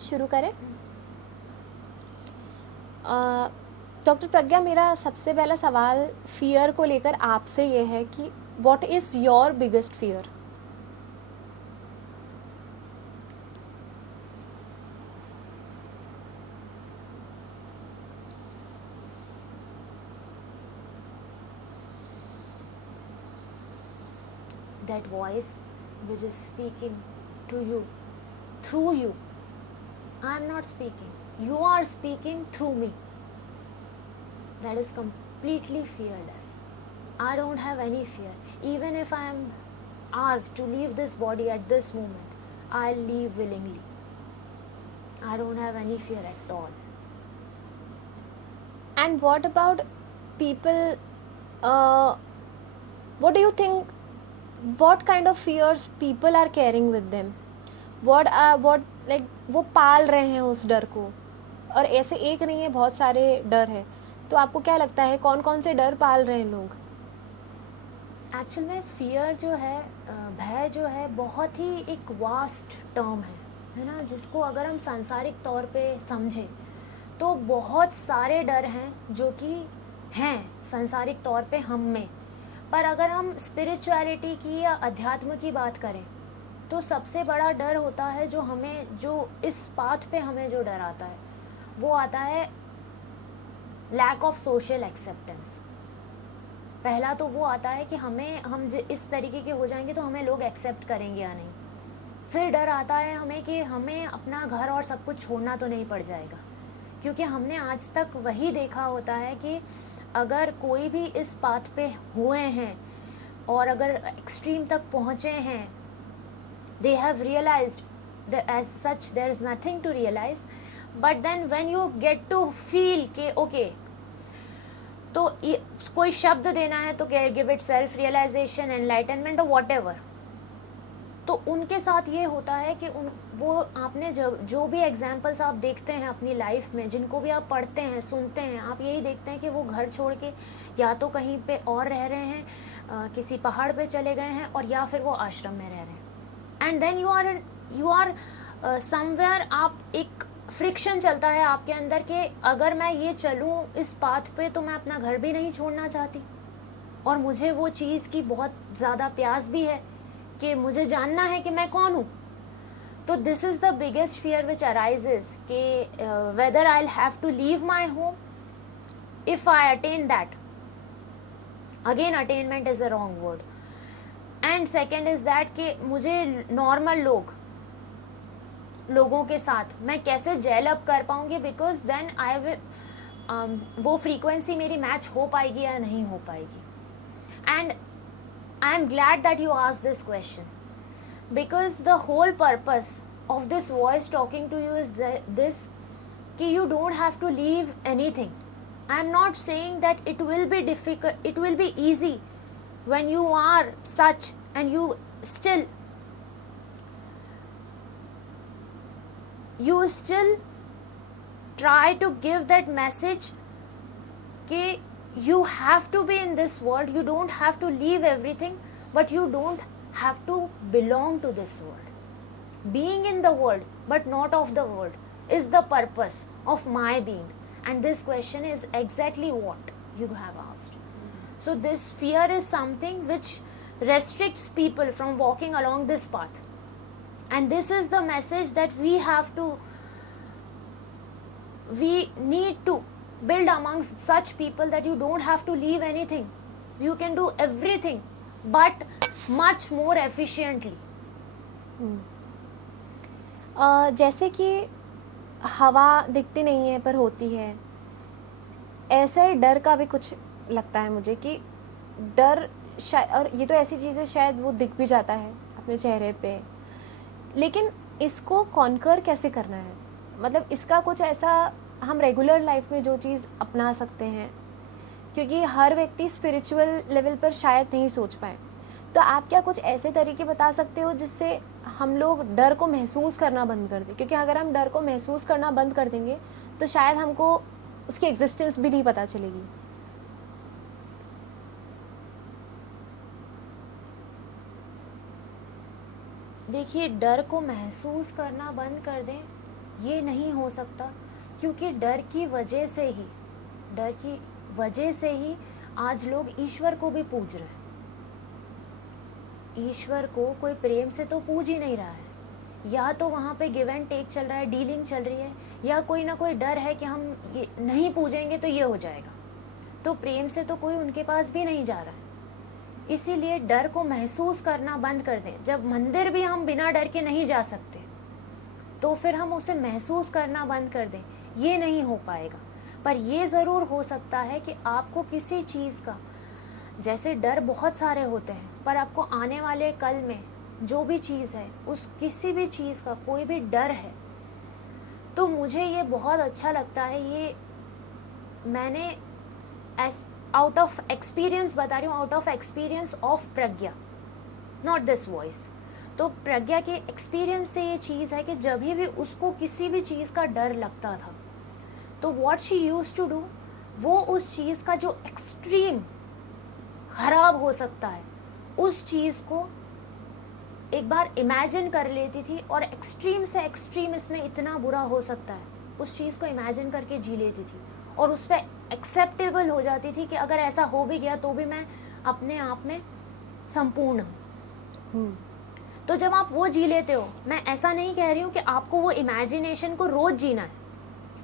शुरू करें। डॉक्टर प्रज्ञा, मेरा सबसे पहला सवाल फियर को लेकर आपसे ये है कि what is your biggest fear? That voice which is speaking to you, through you. I am not speaking. You are speaking through me. That is completely fearless. I don't have any fear. Even if I am asked to leave this body at this moment, I'll leave willingly. I don't have any fear at all. And what about people? What do you think? What kind of fears people are carrying with them? What like वो पाल रहे हैं उस डर को, और ऐसे एक नहीं है, बहुत सारे डर है। तो आपको क्या लगता है कौन कौन से डर पाल रहे हैं लोग? एक्चुअल में फियर जो है, भय जो है, बहुत ही एक वास्ट टर्म है ना, जिसको अगर हम सांसारिक तौर पे समझें तो बहुत सारे डर हैं जो कि हैं सांसारिक तौर पे हम में। पर अगर हम स्पिरिचुअलिटी की या अध्यात्म की बात करें तो सबसे बड़ा डर होता है जो इस पाथ पे हमें जो डर आता है, वो आता है लैक ऑफ सोशल एक्सेप्टेंस। पहला तो वो आता है कि हम इस तरीके के हो जाएंगे तो हमें लोग एक्सेप्ट करेंगे या नहीं। फिर डर आता है हमें कि हमें अपना घर और सब कुछ छोड़ना तो नहीं पड़ जाएगा, क्योंकि हमने आज तक वही देखा होता है कि अगर कोई भी इस पाथ पे हुए हैं और अगर एक्सट्रीम तक पहुँचे हैं, they have realized that as such there is nothing to realize, but then when you get to feel कि okay, तो कोई शब्द देना है तो give it self realization, enlightenment or whatever, तो उनके साथ ये होता है कि वो आपने जो भी एग्जाम्पल्स आप देखते हैं अपनी लाइफ में, जिनको भी आप पढ़ते हैं सुनते हैं, आप यही देखते हैं कि वो घर छोड़ के या तो कहीं पे और रह रहे हैं, किसी पहाड़ पे चले गए हैं, और या फिर वो आश्रम में रह रहे हैं। And then you are somewhere, आप एक फ्रिक्शन चलता है आपके अंदर कि अगर मैं ये चलूँ इस पाथ पे तो मैं अपना घर भी नहीं छोड़ना चाहती, और मुझे वो चीज़ की बहुत ज़्यादा प्यास भी है कि मुझे जानना है कि मैं कौन हूँ। तो this is the biggest fear which arises कि whether I have to leave my home if I attain that. Again attainment is a wrong word. And second is that कि मुझे नॉर्मल लोगों के साथ मैं कैसे जेल अप कर पाऊँगी, बिकॉज देन आई विल वो फ्रीक्वेंसी मेरी मैच हो पाएगी या नहीं हो पाएगी। And I am glad that you asked this question, because the whole purpose of this voice talking to you is this कि you don't have to leave anything. I am not saying that it will be difficult, it will be easy when you are such and you still try to give that message कि you have to be in this world, you don't have to leave everything, but you don't have to belong to this world. Being in the world but not of the world is the purpose of my being, and this question is exactly what you have asked. So this fear is something which restricts people from walking along this path, and this is the message that we need to build amongst such people, that you don't have to leave anything, you can do everything but much more efficiently. जैसे कि हवा दिखती नहीं है पर होती है, ऐसे डर का भी कुछ लगता है मुझे कि डर शायद, और ये तो ऐसी चीज़ है शायद वो दिख भी जाता है अपने चेहरे पे, लेकिन इसको कॉन्कर कैसे करना है? मतलब इसका कुछ ऐसा हम रेगुलर लाइफ में जो चीज़ अपना सकते हैं, क्योंकि हर व्यक्ति स्पिरिचुअल लेवल पर शायद नहीं सोच पाए, तो आप क्या कुछ ऐसे तरीके बता सकते हो जिससे हम लोग डर को महसूस करना बंद कर दें? क्योंकि अगर हम डर को महसूस करना बंद कर देंगे तो शायद हमको उसकी एग्जिस्टेंस भी नहीं पता चलेगी। देखिए, डर को महसूस करना बंद कर दें, ये नहीं हो सकता, क्योंकि डर की वजह से ही आज लोग ईश्वर को भी पूज रहे हैं। ईश्वर को कोई प्रेम से तो पूज ही नहीं रहा है, या तो वहाँ पे गिव एंड टेक चल रहा है, डीलिंग चल रही है, या कोई ना कोई डर है कि हम ये नहीं पूजेंगे तो ये हो जाएगा, तो प्रेम से तो कोई उनके पास भी नहीं जा रहा है। इसीलिए डर को महसूस करना बंद कर दें। जब मंदिर भी हम बिना डर के नहीं जा सकते, तो फिर हम उसे महसूस करना बंद कर दें, ये नहीं हो पाएगा। पर ये ज़रूर हो सकता है कि आपको किसी चीज़ का, जैसे डर बहुत सारे होते हैं, पर आपको आने वाले कल में जो भी चीज़ है, उस किसी भी चीज़ का कोई भी डर है, तो मुझे ये बहुत अच्छा लगता है। ये मैंने आउट ऑफ एक्सपीरियंस बता रही हूँ, out of experience of Pragya, not this voice. तो प्रज्ञा के एक्सपीरियंस से ये चीज़ है कि जब भी उसको किसी भी चीज़ का डर लगता था, तो what she used to do, वो उस चीज़ का जो एक्सट्रीम खराब हो सकता है, उस चीज़ को एक बार इमेजिन कर लेती थी, और एक्सट्रीम से एक्सट्रीम इसमें इतना बुरा हो सकता है, उस चीज़ को इमेजिन करके जी लेती थी, और उस पर एक्सेप्टेबल हो जाती थी कि अगर ऐसा हो भी गया तो भी मैं अपने आप में संपूर्ण हूँ। तो जब आप वो जी लेते हो, मैं ऐसा नहीं कह रही हूँ कि आपको वो इमेजिनेशन को रोज़ जीना है,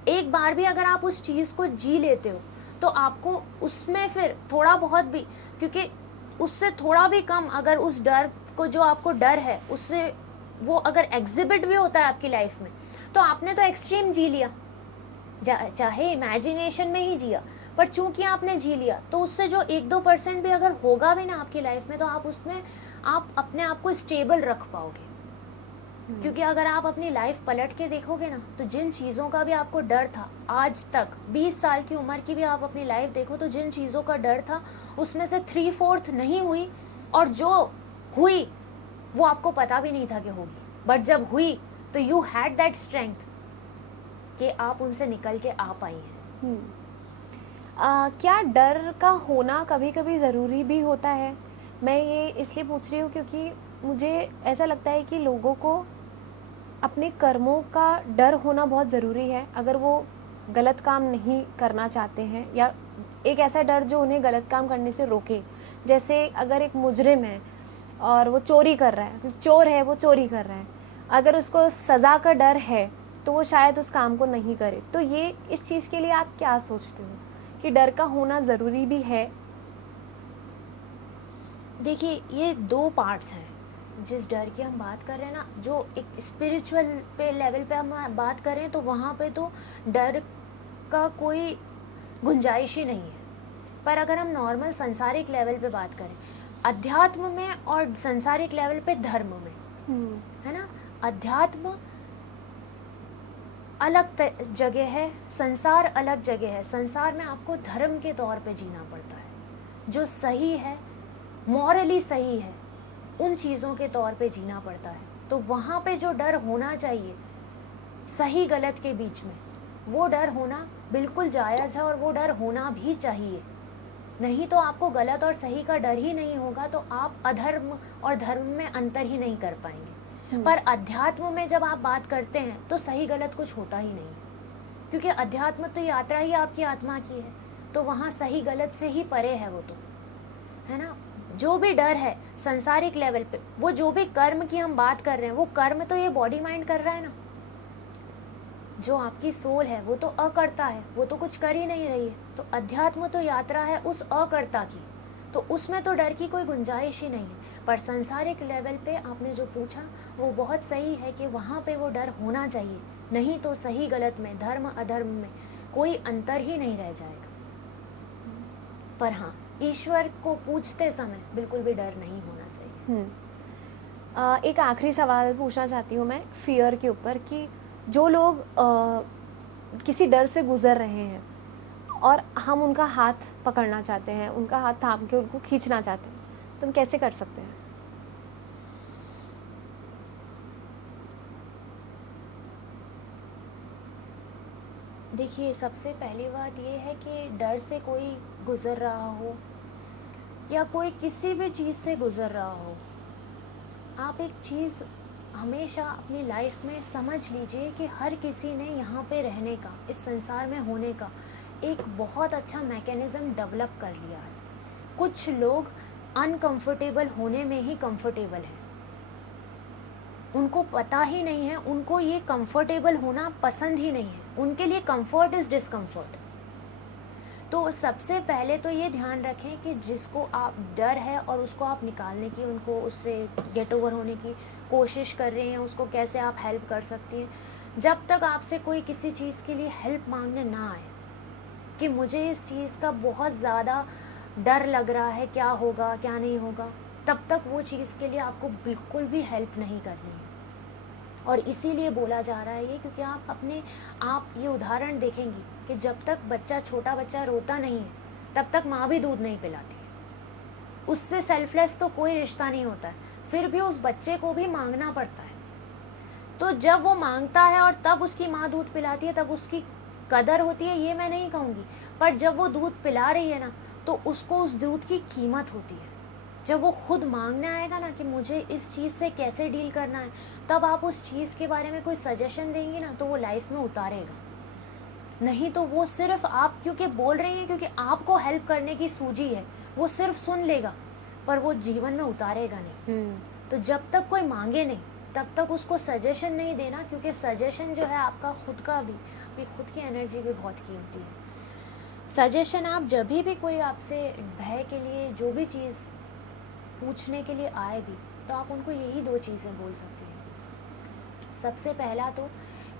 एक बार भी अगर आप उस चीज़ को जी लेते हो, तो आपको उसमें फिर थोड़ा बहुत भी, क्योंकि उससे थोड़ा भी कम अगर उस डर को, जो आपको डर है, उससे वो अगर एग्जिबिट भी होता है आपकी लाइफ में, तो आपने तो एक्सट्रीम जी लिया, चाहे इमेजिनेशन में ही जिया, पर चूंकि आपने जी लिया, तो उससे जो 1-2% भी अगर होगा भी ना आपकी लाइफ में, तो आप उसमें आप अपने आप को स्टेबल रख पाओगे। क्योंकि अगर आप अपनी लाइफ पलट के देखोगे ना, तो जिन चीज़ों का भी आपको डर था आज तक, 20 साल की उम्र की भी आप अपनी लाइफ देखो, तो जिन चीज़ों का डर था उसमें से 3/4 नहीं हुई, और जो हुई वो आपको पता भी नहीं था कि होगी, बट जब हुई तो यू हैड दैट स्ट्रेंथ कि आप उनसे निकल के आ पाई हैं। क्या डर का होना कभी कभी ज़रूरी भी होता है? मैं ये इसलिए पूछ रही हूँ क्योंकि मुझे ऐसा लगता है कि लोगों को अपने कर्मों का डर होना बहुत ज़रूरी है, अगर वो गलत काम नहीं करना चाहते हैं, या एक ऐसा डर जो उन्हें गलत काम करने से रोके। जैसे अगर एक मुजरिम है और वो चोरी कर रहा है, चोर है, वो चोरी कर रहा है, अगर उसको सज़ा का डर है तो वो शायद उस काम को नहीं करे। तो ये इस चीज़ के लिए आप क्या सोचते हो कि डर का होना ज़रूरी भी है? देखिए, ये 2 पार्ट्स हैं। जिस डर की हम बात कर रहे हैं ना, जो एक स्पिरिचुअल पे लेवल पे हम बात कर रहे हैं, तो वहाँ पे तो डर का कोई गुंजाइश ही नहीं है। पर अगर हम नॉर्मल सांसारिक लेवल पे बात करें, अध्यात्म में और सांसारिक लेवल पे धर्म में, है ना, अध्यात्म अलग जगह है, संसार अलग जगह है। संसार में आपको धर्म के तौर पे जीना पड़ता है, जो सही है, मॉरली सही है, उन चीज़ों के तौर पे जीना पड़ता है। तो वहाँ पे जो डर होना चाहिए सही गलत के बीच में, वो डर होना बिल्कुल जायज़ है, और वो डर होना भी चाहिए। नहीं तो आपको गलत और सही का डर ही नहीं होगा, तो आप अधर्म और धर्म में अंतर ही नहीं कर पाएंगे। पर अध्यात्म में जब आप बात करते हैं, तो सही गलत कुछ होता ही नहीं, क्योंकि अध्यात्म तो यात्रा ही आपकी आत्मा की है, तो वहाँ सही गलत से ही परे है वो, तो है ना। जो भी डर है संसारिक लेवल पे, वो जो भी कर्म की हम बात कर रहे हैं, वो कर्म तो ये बॉडी माइंड कर रहा है ना। जो आपकी सोल है वो तो अकर्ता है, वो तो कुछ कर ही नहीं रही है। तो अध्यात्म तो यात्रा है उस अकर्ता की, तो उसमें तो डर की कोई गुंजाइश ही नहीं है। पर सांसारिक लेवल पे आपने जो पूछा वो बहुत सही है कि वहाँ पे वो डर होना चाहिए, नहीं तो सही गलत में, धर्म अधर्म में कोई अंतर ही नहीं रह जाएगा। पर हाँ, ईश्वर को पूछते समय बिल्कुल भी डर नहीं होना चाहिए। एक आखिरी सवाल पूछना चाहती हूँ मैं फियर के ऊपर, कि जो लोग किसी डर से गुजर रहे हैं और हम उनका हाथ पकड़ना चाहते हैं, उनका हाथ थाम के उनको खींचना चाहते हैं, तो हम कैसे कर सकते हैं? देखिए, सबसे पहली बात ये है कि डर से कोई गुज़र रहा हो या कोई किसी भी चीज़ से गुज़र रहा हो, आप एक चीज़ हमेशा अपनी लाइफ में समझ लीजिए कि हर किसी ने यहाँ पे रहने का, इस संसार में होने का एक बहुत अच्छा मैकेनिज़्म डेवलप कर लिया है। कुछ लोग अनकंफर्टेबल होने में ही कंफर्टेबल हैं, उनको पता ही नहीं है, उनको ये कंफर्टेबल होना पसंद ही नहीं है, उनके लिए कंफर्ट इज़ डिस्कम्फर्ट। तो सबसे पहले तो ये ध्यान रखें कि जिसको आप डर है और उसको आप निकालने की, उनको उससे गेट ओवर होने की कोशिश कर रहे हैं, उसको कैसे आप हेल्प कर सकती हैं। जब तक आपसे कोई किसी चीज़ के लिए हेल्प मांगने ना आए कि मुझे इस चीज़ का बहुत ज़्यादा डर लग रहा है, क्या होगा क्या नहीं होगा, तब तक वो चीज़ के लिए आपको बिल्कुल भी हेल्प नहीं करनी है। और इसीलिए बोला जा रहा है ये, क्योंकि आप ये उदाहरण देखेंगी कि जब तक छोटा बच्चा रोता नहीं है तब तक माँ भी दूध नहीं पिलाती है। उससे सेल्फलेस तो कोई रिश्ता नहीं होता है, फिर भी उस बच्चे को भी मांगना पड़ता है। तो जब वो मांगता है और तब उसकी माँ दूध पिलाती है, तब उसकी कदर होती है, ये मैं नहीं कहूँगी। पर जब वो दूध पिला रही है ना, तो उसको उस दूध की कीमत होती है। जब वो खुद मांगने आएगा ना कि मुझे इस चीज़ से कैसे डील करना है, तब आप उस चीज़ के बारे में कोई सजेशन देंगी ना, तो वो लाइफ में उतारेगा। नहीं तो वो सिर्फ आप क्योंकि बोल रही हैं, क्योंकि आपको हेल्प करने की सूझी है, वो सिर्फ सुन लेगा, पर वो जीवन में उतारेगा नहीं। तो जब तक कोई मांगे नहीं, तब तक उसको सजेशन नहीं देना, क्योंकि सजेशन जो है आपका खुद का भी, आपकी खुद की एनर्जी भी बहुत कीमती है। सजेशन आप जब भी कोई आपसे भय के लिए जो भी चीज़ पूछने के लिए आए भी, तो आप उनको यही 2 चीज़ें बोल सकती हैं। सबसे पहला तो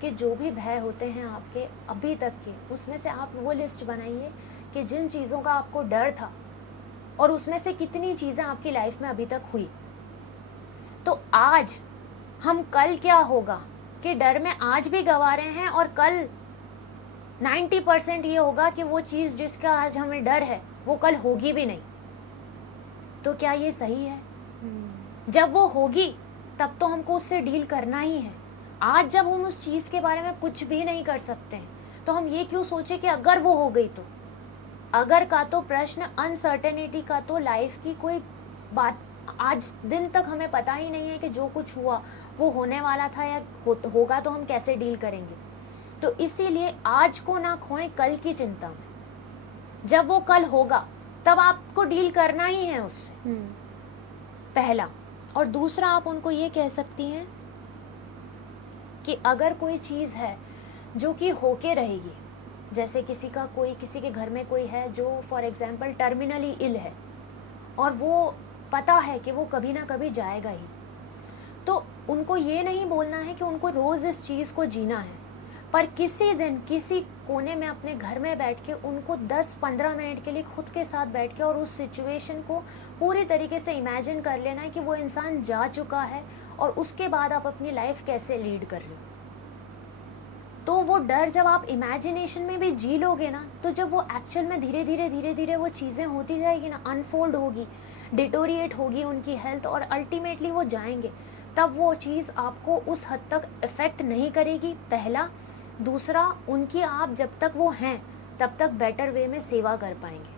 कि जो भी भय होते हैं आपके अभी तक के, उसमें से आप वो लिस्ट बनाइए कि जिन चीज़ों का आपको डर था और उसमें से कितनी चीज़ें आपकी लाइफ में अभी तक हुई। तो आज हम कल क्या होगा कि डर में आज भी गंवा रहे हैं, और कल 90% ये होगा कि वो चीज़ जिसका आज हमें डर है वो कल होगी भी नहीं। तो क्या ये सही है? जब वो होगी तब तो हमको उससे डील करना ही है। आज जब हम उस चीज़ के बारे में कुछ भी नहीं कर सकते हैं, तो हम ये क्यों सोचे कि अगर वो हो गई तो। अगर का तो प्रश्न, अनसर्टेनिटी का तो लाइफ की कोई बात आज दिन तक हमें पता ही नहीं है कि जो कुछ हुआ वो होने वाला था या होगा, तो हम कैसे डील करेंगे। तो इसीलिए आज को ना खोएं कल की चिंता में। जब वो कल होगा तब आपको डील करना ही है उससे, पहला। और दूसरा, आप उनको ये कह सकती हैं कि अगर कोई चीज़ है जो कि होके रहेगी, जैसे किसी के घर में कोई है जो फॉर एग्जांपल टर्मिनली इल है, और वो पता है कि वो कभी ना कभी जाएगा ही, तो उनको ये नहीं बोलना है कि उनको रोज़ इस चीज़ को जीना है, पर किसी दिन किसी कोने में अपने घर में बैठ के उनको 10-15 मिनट के लिए खुद के साथ बैठ के और उस सिचुएशन को पूरी तरीके से इमेजिन कर लेना है कि वो इंसान जा चुका है और उसके बाद आप अपनी लाइफ कैसे लीड कर रहे हो। तो वो डर जब आप इमेजिनेशन में भी जी लोगे ना, तो जब वो एक्चुअल में धीरे धीरे वो चीज़ें होती जाएगी ना, अनफोल्ड होगी, डिटोरिएट होगी उनकी हेल्थ, और अल्टीमेटली वो जाएंगे, तब वो चीज़ आपको उस हद तक इफ़ेक्ट नहीं करेगी, पहला। दूसरा, उनकी आप जब तक वो हैं तब तक बेटर वे में सेवा कर पाएंगे।